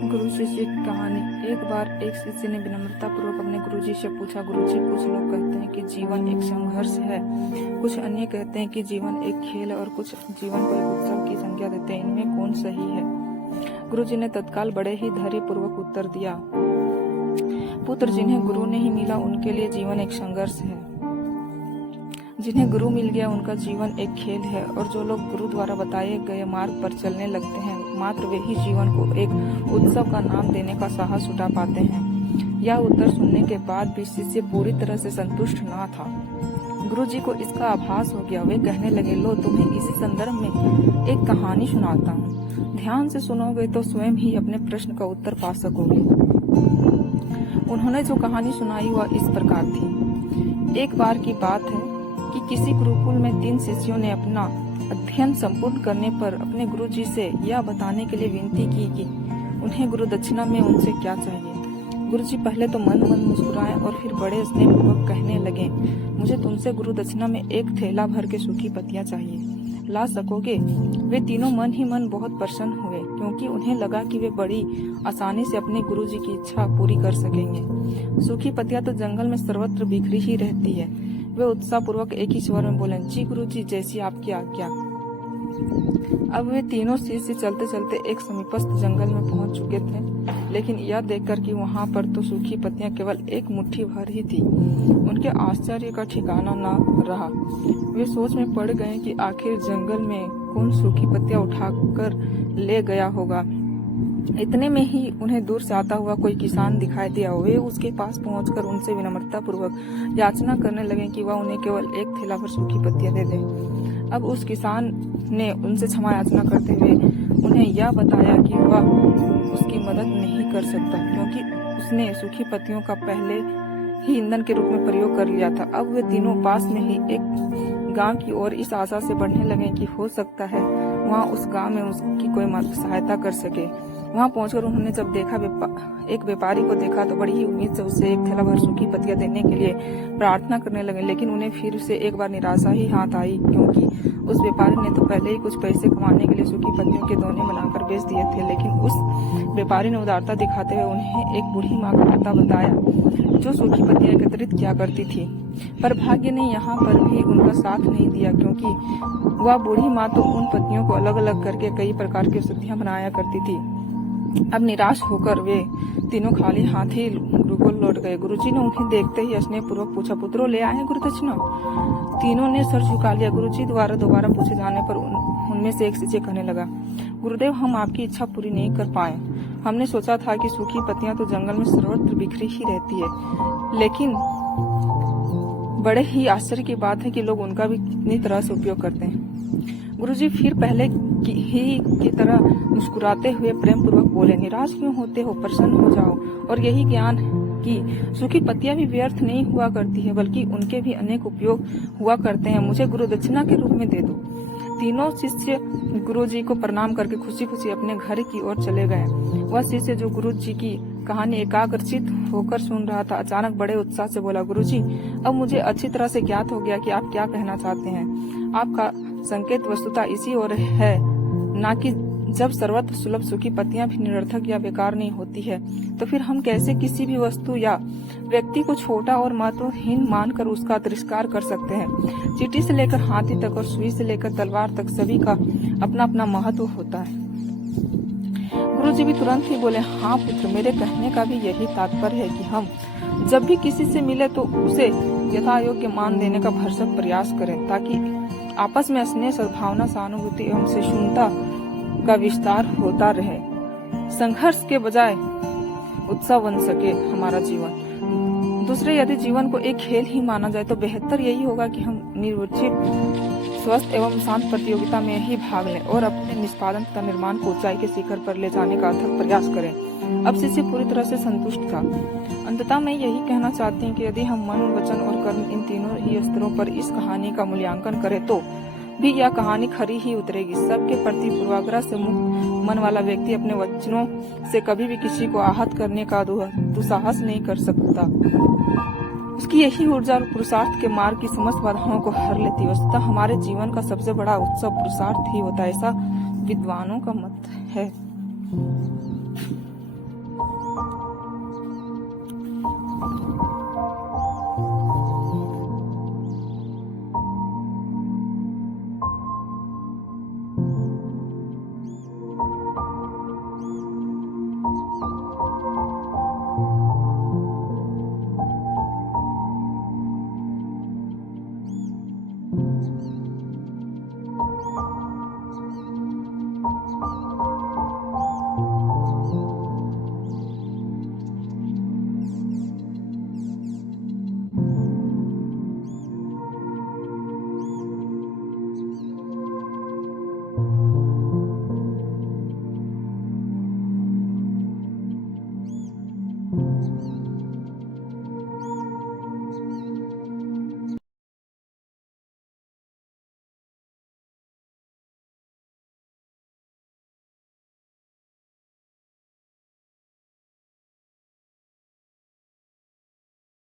गुरु शिष्य की कहानी। एक बार एक शिष्य ने विनम्रता पूर्वक अपने गुरुजी से पूछा, गुरुजी, कुछ लोग कहते हैं कि जीवन एक संघर्ष है, कुछ अन्य कहते हैं कि जीवन एक खेल है और कुछ जीवन को एक उत्सव की संज्ञा देते हैं। इनमें कौन सही है? गुरुजी ने तत्काल बड़े ही धैर्य पूर्वक उत्तर दिया, पुत्र, जिन्हें गुरु नहीं मिला उनके लिए जीवन एक संघर्ष है, जिन्हें गुरु मिल गया उनका जीवन एक खेल है, और जो लोग गुरु द्वारा बताए गए मार्ग पर चलने लगते हैं मात्र वे ही जीवन को एक उत्सव का नाम देने का साहस उठा पाते हैं। यह उत्तर सुनने के बाद भी शिष्य पूरी तरह से संतुष्ट न था। गुरुजी को इसका आभास हो गया। वे कहने लगे, लो तुम्हें इसी संदर्भ में एक कहानी सुनाता हूँ, ध्यान से सुनोगे तो स्वयं ही अपने प्रश्न का उत्तर पा सकोगे। उन्होंने जो कहानी सुनाई वह इस प्रकार थी। एक बार की बात है कि किसी गुरुकुल में 3 शिष्यों ने अपना अध्ययन संपूर्ण करने पर अपने गुरुजी से यह बताने के लिए विनती की कि उन्हें गुरु दक्षिणा में उनसे क्या चाहिए। गुरुजी पहले तो मन मन मुस्कुराए और फिर बड़े स्नेहपूर्वक कहने लगे, मुझे तुमसे गुरु दक्षिणा में एक थैला भर के सूखी पत्तियां चाहिए, ला सकोगे? वे तीनों मन ही मन बहुत प्रसन्न हुए, क्योंकि उन्हें लगा कि वे बड़ी आसानी से अपने गुरुजी की इच्छा पूरी कर सकेंगे। सूखी पत्तियां तो जंगल में सर्वत्र बिखरी ही रहती है। वे उत्साह पूर्वक एक ही स्वर में बोले, जी गुरुजी, जैसी आपकी आज्ञा। अब वे तीनों शिष्य चलते चलते एक समीपस्थ जंगल में पहुंच चुके थे, लेकिन यह देखकर कि वहां पर तो सूखी पत्तियां केवल एक मुट्ठी भर ही थी, उनके आश्चर्य का ठिकाना न रहा। वे सोच में पड़ गए कि आखिर जंगल में कौन सूखी पत्तियां उठाकर ले गया होगा। इतने में ही उन्हें दूर से आता हुआ कोई किसान दिखाई दिया। वे उसके पास पहुंचकर उनसे विनम्रता पूर्वक याचना करने लगे कि वह उन्हें केवल एक थैला भर सूखी पत्तियां दे दे। अब उस किसान ने उनसे क्षमा याचना करते हुए उन्हें यह बताया कि वह उसकी मदद नहीं कर सकता, क्योंकि उसने सूखी पत्तियों का पहले ही ईंधन के रूप में प्रयोग कर लिया था। अब वे तीनों पास में ही एक गांव की ओर इस आशा से बढ़ने लगे कि हो सकता है वहां उस गांव में उसकी कोई सहायता कर सके। वहां पहुंचकर उन्होंने जब देखा एक व्यापारी को देखा तो बड़ी ही उम्मीद से उससे एक थैला भर सूखी पत्तियां देने के लिए प्रार्थना करने लगे, लेकिन उन्हें फिर से एक बार निराशा ही हाथ आई, क्योंकि उस व्यापारी ने तो पहले ही कुछ पैसे कमाने के लिए सूखी पत्तियों के दोने बनाकर बेच दिए थे। लेकिन उस व्यापारी ने उदारता दिखाते हुए उन्हें एक बूढ़ी माँ का पता बताया जो सूखी पत्तियां एकत्रित किया करती थी। पर भाग्य ने यहाँ पर भी उनका साथ नहीं दिया, क्योंकि वह बूढ़ी माँ तो उन पत्तियों को अलग अलग करके कई प्रकार की औषधियां बनाया करती थी। अब निराश होकर वे तीनों खाली हाथ ही गुरुकुल लौट गए। गुरुजी ने उन्हें देखते ही स्नेह पूर्वक पूछा, पुत्रो, ले आए गुरु दक्षिणा? तीनों ने सर झुका लिया। गुरुजी द्वारा दोबारा पूछे जाने पर उनमें से एक शिष्य कहने लगा, गुरुदेव, हम आपकी इच्छा पूरी नहीं कर पाए। हमने सोचा था कि सूखी पत्तियां तो जंगल में सर्वत्र बिखरी ही रहती है, लेकिन बड़े ही आश्चर्य की बात है कि लोग उनका भी कितनी तरह से उपयोग करते हैं। गुरुजी फिर पहले की तरह मुस्कुराते हुए प्रेम पूर्वक बोले, निराश क्यों होते हो? प्रसन्न हो जाओ और यही ज्ञान कि सूखी पत्तियां भी व्यर्थ नहीं हुआ करती है, बल्कि उनके भी अनेक उपयोग हुआ करते हैं। मुझे गुरु दक्षिणा के रूप में दे दो। तीनों शिष्य गुरुजी को प्रणाम करके खुशी खुशी अपने घर की ओर चले गए। वह शिष्य जो गुरुजी की कहानी एकाग्रचित होकर सुन रहा था, अचानक बड़े उत्साह से बोला, गुरुजी, अब मुझे अच्छी तरह से ज्ञात हो गया कि आप क्या कहना चाहते हैं। आपका संकेत वस्तुतः इसी ओर है, ना कि जब सर्वत्र सुलभ सूखी पत्तियां भी निरर्थक या बेकार नहीं होती है, तो फिर हम कैसे किसी भी वस्तु या व्यक्ति को छोटा और महत्वहीन मानकर उसका तिरस्कार कर सकते हैं। चींटी से लेकर हाथी तक और सुई से लेकर तलवार तक सभी का अपना अपना महत्व होता है। गुरुजी भी तुरंत ही बोले, हाँ पुत्र, मेरे कहने का भी यही तात्पर्य है कि हम जब भी किसी से मिले तो उसे यथा योग्य मान देने का भरसक प्रयास करें, ताकि आपस में स्नेह, सद्भावना, सहानुभूति एवं सहिष्णुता का विस्तार होता रहे। संघर्ष के बजाय उत्सव बन सके हमारा जीवन। दूसरे यदि जीवन को एक खेल ही माना जाए तो बेहतर यही होगा कि हम निर्विचित, स्वस्थ एवं शांत प्रतियोगिता में ही भाग लें और अपने निष्पादन का निर्माण को ऊंचाई के शिखर पर ले जाने का अथक प्रयास करें। अब शिष्य पूरी तरह से संतुष्ट था। अंततः मैं यही कहना चाहती हूँ कि यदि हम मन, वचन और कर्म इन तीनों ही स्तरों पर इस कहानी का मूल्यांकन करें तो भी यह कहानी खरी ही उतरेगी। सबके प्रति पूर्वाग्रह से मुक्त मन वाला व्यक्ति अपने वचनों से कभी भी किसी को आहत करने का दुस्साहस नहीं कर सकता। उसकी यही ऊर्जा और पुरुषार्थ के मार्ग की समस्त बाधाओं को हर लेती है। वस्तुतः हमारे जीवन का सबसे बड़ा उत्सव पुरुषार्थ ही होता है, ऐसा विद्वानों का मत है। है।